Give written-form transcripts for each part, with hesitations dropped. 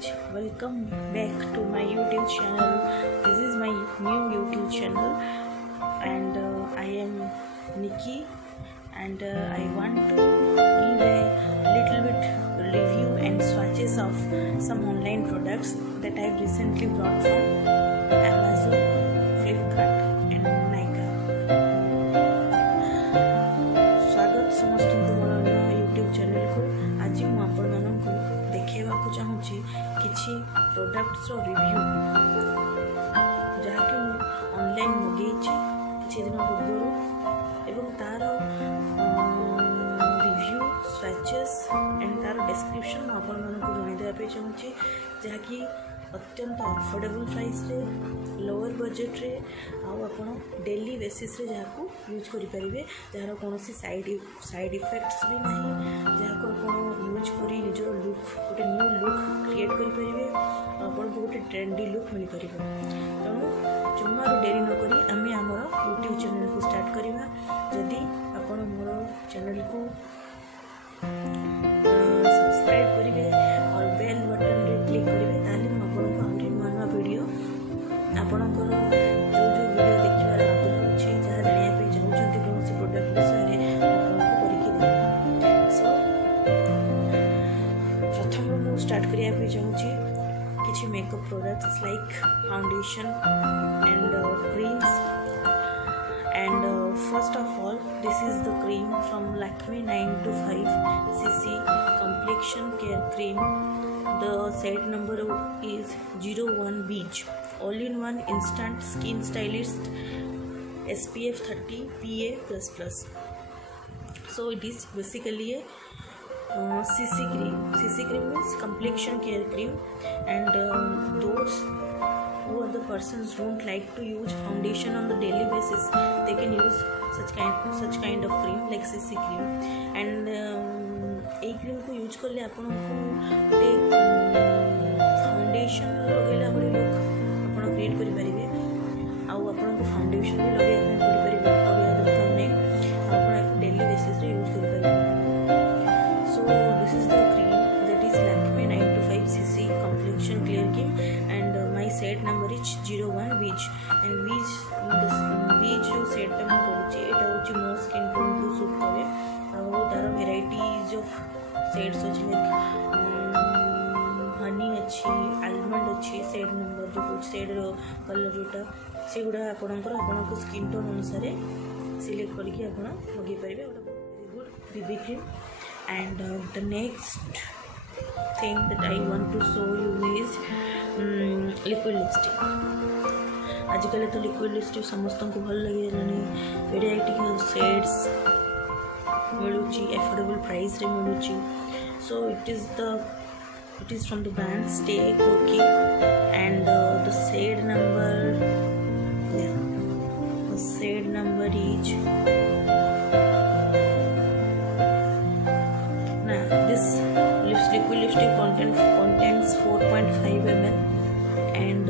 guys, welcome back to my YouTube channel. This is my new YouTube channel and I am Nikki and I want to give a little bit review and swatches of some online products that I have recently brought from Amazon, Flipkart and Nykaa. स्वागत समस्त मोर YouTube channel को। आज मुझे आपको देखा चाहूँगी किसी products review जहाँकि ऑनलाइन मगेई किसी दिन पूर्व एवं तार रिव्यू स्वैचेस एंड तार डिस्क्रिप्शन आपको जनईदेवाई चाहूँगी जहाँकि अत्यंत अफोर्डेबल प्राइस रे लोअर बजेट रे आप डेली बेसिस रे जहाँ यूज करेंगे जार कौन साइड इफेक्ट्स भी ना जहाँ को आप यूज कर निजर लुक गोटे न्यू लुक क्रिएट करेंगे आपको गोटे ट्रेंडी लुक मिल पार। तेणु जमार डेरी नक आम आमर यूट्यूब चैनल को स्टार्ट करवा। जदि आप मोर चैनल को सब्सक्राइब करेंगे और बेल बटन रे क्लिक करेंगे ताले वीडियो आपणकर जो वीडियो देखार आग्रह अच्छे जहाँ जानापी चाहते कौन प्रोडक्ट विषय में आपको करके सो प्रथम मुझे स्टार्ट करने चाहूँगी किसी makeup products like foundation and creams and first of all this is the cream from Lakme 925cc complexion care cream. The set number is 01 Beach. All-in-one instant skin stylist, SPF 30 PA++. So it is basically a CC cream. CC cream means complexion care cream, and those who are the persons who don't like to use foundation on the daily basis, they can use such kind of cream like CC cream. And এই cream को use कले आपन गोटे foundation लगेला भली look आपन create करि परिबे आउ आपन को फाउंडेशन भी लगे आपन करि परिबे करिया दरकार नै आपन एक डेली बेसिस रे यूज करि परिबे। So this is the cream that is Lakme 925cc complexion clear cream and my set number is 01 Beach and Beach जो सेट टा हम कहूची एटा होची मो स्किन टोन को सूट करे और तार वेराइटीज ऑफ शेड्स अच्छे लाइक हनी अच्छी आलमंड अच्छी शेड नंबर जो कुछ शेड कलर जोटा से गुड़ा आपणकर आपन स्किन टोन अनुसार सिलेक्ट करके आप लगे पारे। Very good BB cream and the next thing that I want to show you is liquid lipstick. आजकल तो लिक्विड लिपस्टिक समस्त को भल लगे वेराइटी शेड्स मिलूँ एफोर्डेबल प्राइस रे मिलूँ। So it is from the brand stay कुकी and the shade number is this liquid lipstick contains 4.5 ml and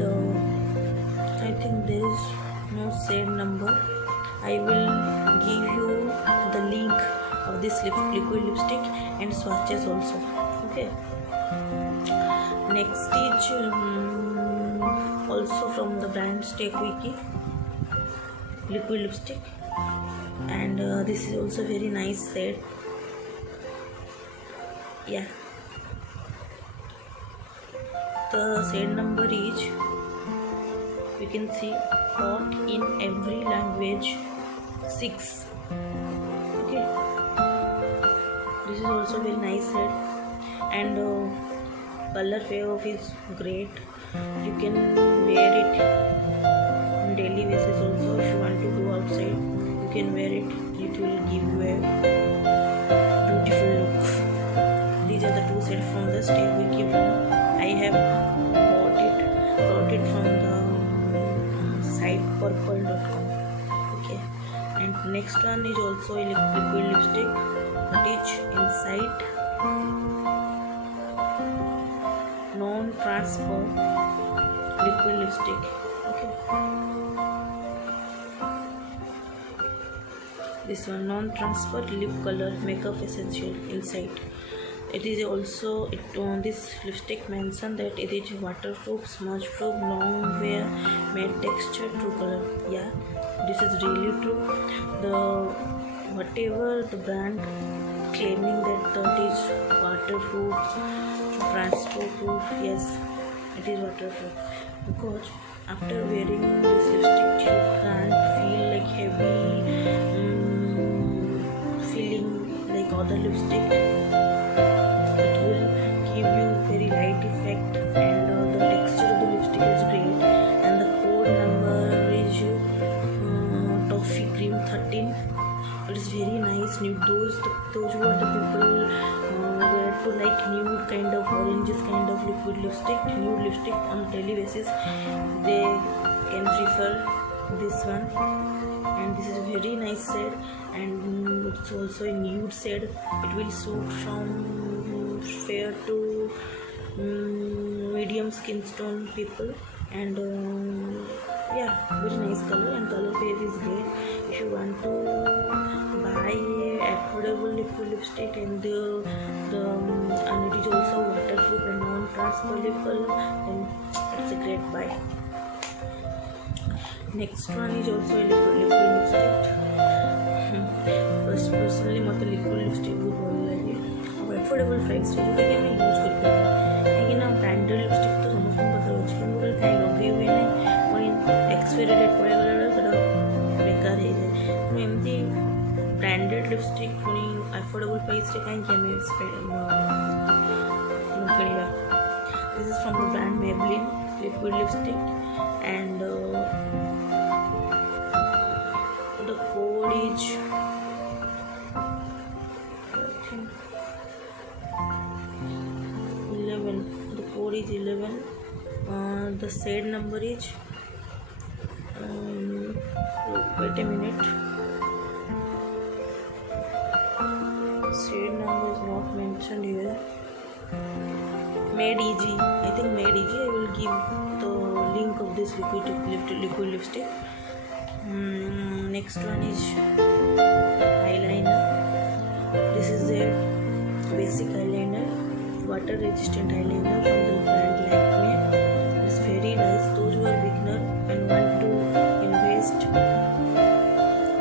I think there is no shade number. I will give you the link of this liquid lipstick and swatches also. Okay. Next is also from the brand Stay Quickie liquid lipstick and this is also very nice shade. Yeah, the shade number is, you can see, taught in every language 6. Okay, this is also very nice shade and color payoff is great. You can wear it on daily basis also. If you want to go outside, you can wear it. It will give you a beautiful look. These are the two sets from the Stay Quickie brand. I have bought it from the site purple.com. Okay, and next one is also a liquid lipstick, but it's inside non-transfer liquid lipstick. Okay, this one non-transfer lip color makeup essential inside. it is also this lipstick mentioned that it is waterproof, smudge proof, long wear, matte texture, true color. Yeah, this is really true. The whatever the brand claiming that it is waterproof, transport proof, yes, it is waterproof, because after wearing this lipstick you can't feel like heavy feeling like other lipstick. It will give you very light effect, and the texture of the lipstick is great, and the code number is toffee cream 13. It is very nice. Nude, those were the people wear to like nude kind of oranges kind of liquid lipstick, nude lipstick on a daily basis. They can prefer this one, and this is a very nice shade, and it's also a nude shade. It will suit from fair to medium skin tone people, and yeah, very nice color, and color pair is great. If you want to buy affordable liquid lipstick and it is also waterproof and non-transferable, then it's a great buy. Next one is also a liquid lipstick. Personally मत liquid lipstick बहुत ଭଲ ଲାଗେ, और affordable price रे जोटा कि हम use कर पाए, लेकिन ना ब्रांडेड लिपस्टिक तो समस्त पाखे अच्छे कि मोबाइल कहीं लगे हुए नहीं, पुणी एक्सपायरी डेट पड़े गला बेला बेकार हो जाए। एमती ब्रांडेड लिपस्टिक पुणी अफोर्डेबल प्राइस रे कहीं किनिबा। This is from the brand Maybelline liquid lipstick, and the code is 11. The code is 11. The shade number is wait a minute. Shade number is not mentioned here. Made Easy. I think Made Easy. I will give the link of this liquid lipstick. Next one is eyeliner. This is a basic eyeliner, water resistant eyeliner from the brand Lakme. It's very nice. Those who are beginner and want to invest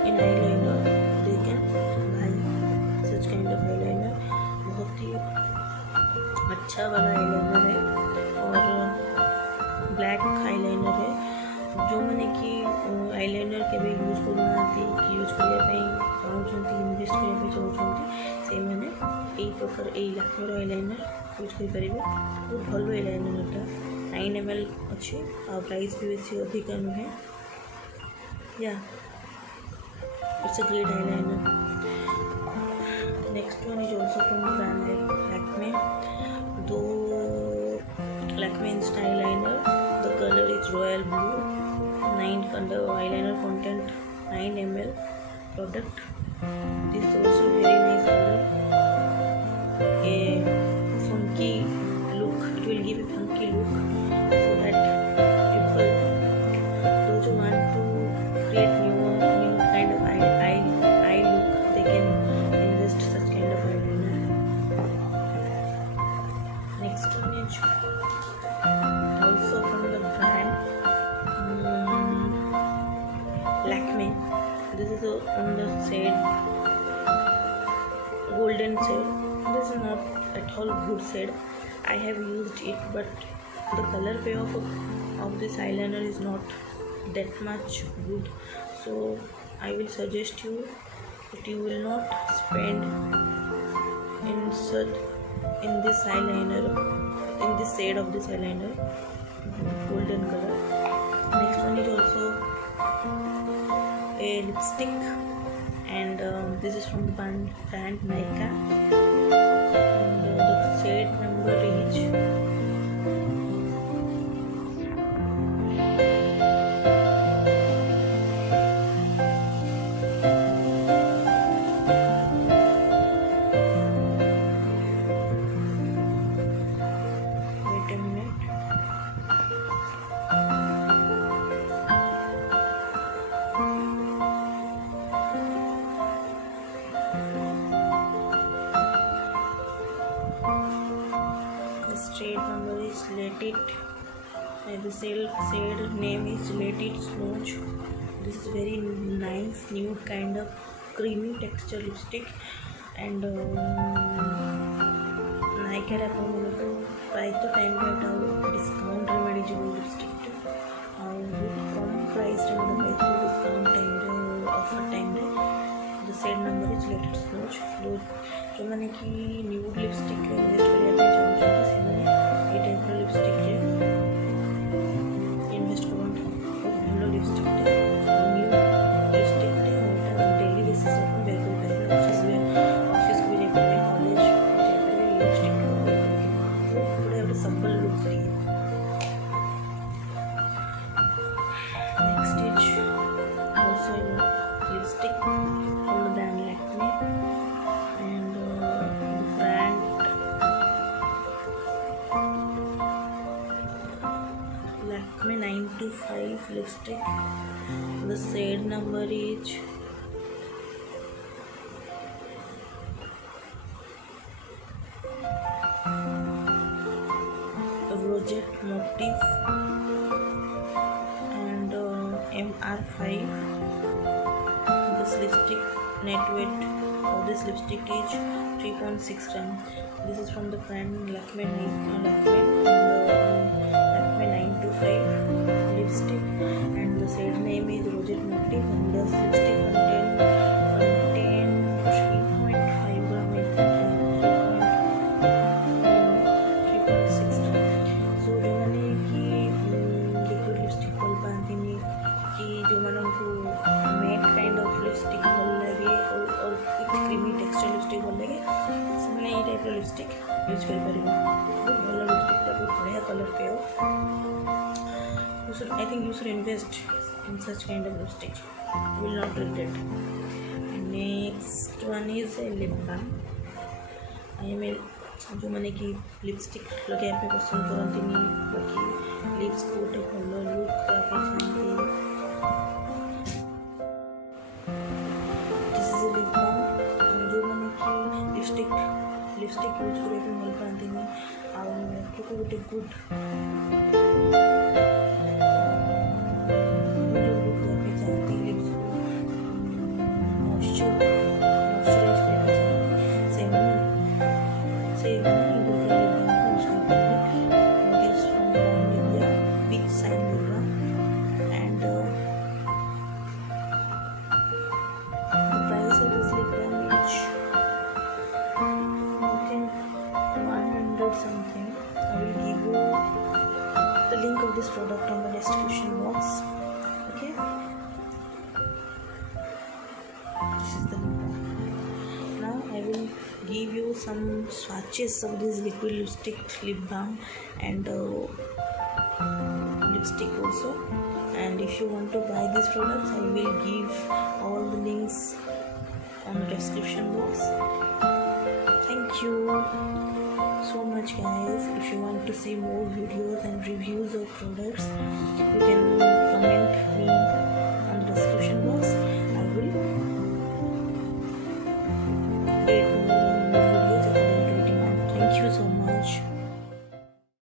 in eyeliner, they can buy such kind of eyeliner. बहुत ही अच्छा वाला eyeliner है, और black eyeliner है। जो मैंने कि eyeliner के भी यूज करूँ यूज करने चाहूँगी, इनवेस्ट करने चाहूँगी, से मैंने यही प्रकार यही लाक्मेर eyeliner यूज करें। बहुत भल eyeliner एटा 9 ml अच्छे, और प्राइस भी बेसी अधिका नुहे। या it's a great eyeliner. Next one is also from brand Lakme. दो Lakme Insta eyeliner. The colour is royal blue. 9 eyeliner content 9 ml product. This is also very nice color, a funky look. It will give a funky look, so that people, those who want to create new kind of eye look, they can invest such kind of eyeliner. Next one is also from the brand Lakme. This is on the shade golden shade. This is not at all good shade. I have used it, but the color payoff of this eyeliner is not that much good. So I will suggest you that you will not spend in this eyeliner, in this shade of this eyeliner, golden color. Next one is also a lipstick, and this is from the brand Nykaa, and the shade number is wait a minute. it. The shade name is Let It Smooch. This is very nice nude kind of creamy texture lipstick, and नायिका price तो time discount mill lipstick come price discount time offer time the said number is let it smooch. जो मैंने कि nude lipstick invest करने चाहते ये type lipstick invest करते भल lipstick new lipstick daily basis wear कर ऑफिस को भी जापर कॉलेज जापर लिपस्टिक पूरा गोटे सिंपल लुक दिए। Next is also lipstick from the brand Lakme, and the brand Lakme 925 lipstick. The shade number is Rosette Motif, and MR5. This lipstick net weight of this lipstick is 3.6 gram. This is from the brand Lakme 925 lipstick, and the shade name is Rosette Motif, and this lipstick contain 3.5 gram, 3.6 gram. So जो मैंने कि liquid lipstick भल पाती कि जो मानू mat kind of lipstick भल लगे और क्रीमी टेक्सचर लिपस्टिक भल लगे से ये टाइप लिपस्टिक यूज कर बहुत भल लिपस्टिक बहुत बढ़िया कलर पे I think you should invest in such kind of lipstick, you will not regret. Next one is a lip balm. I am जो मैंने कि लिपस्टिक लगे पसंद करती बाकी लिप्स को गोटे भल लुक चाहती जो मैंने कि लिपस्टिक यूज करने भल पाती आगे गोटे गुड चाहती लिप्स को मॉइस्चराइज करना से something. I will give you the link of this product on the description box. Okay, this is the link. Now I will give you some swatches of this liquid lipstick, lip balm, and lipstick also. And if you want to buy these products, I will give all the links on the description box. Thank you so much guys. If you want to see more videos and reviews of products, you can comment me